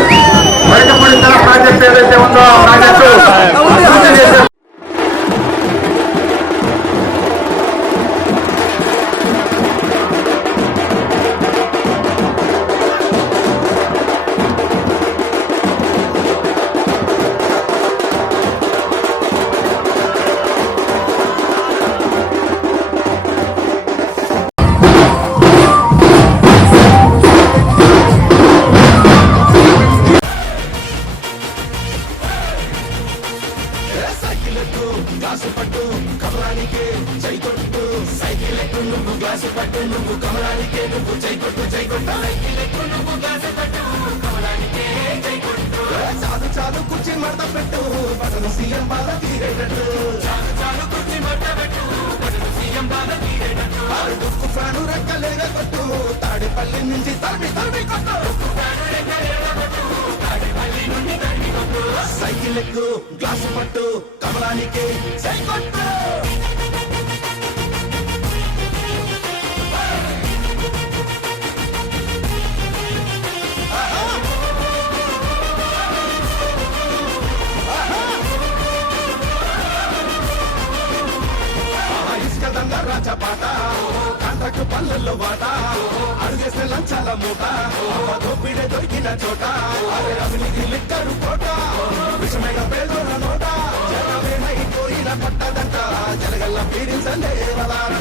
না సైకిల్ ఎక్కు గ్లాసు పట్టు కమలానికే జై కొట్టు. సైకిల్ ఎక్కు నువ్వు గ్లాసు పట్టు నువ్వు కమలానికే నువ్వు జై కొట్టు జై కొట్టు. సైకిల్ ఎక్కు నువ్వు గ్లాసు పట్టు కమలానికే జై కొట్టు. చాలు చాలు కుర్చీ మడత పెట్టు పదను సీఎం బాధ తీరేటట్టు. చాలు చాలు కుర్చీ మడత పెట్టు పదను సీఎం బాధ తీరేటట్టు. ఆరు దుక్కు ఫ్యాను రెక్కలేగా కొట్టు తాడిపల్లి నుంచి తరిమి తరిమి కొట్టు. కిల్లెక్కు గ్లాసు పట్టు కమలానికి సై రాజపాట కాంట్రాక్ట్ పల్లెల్లో వాట. అడుగేస్తే లంచాల మూట. దొప్పిడే దొరికిన చో పేదోళ్ళ నోట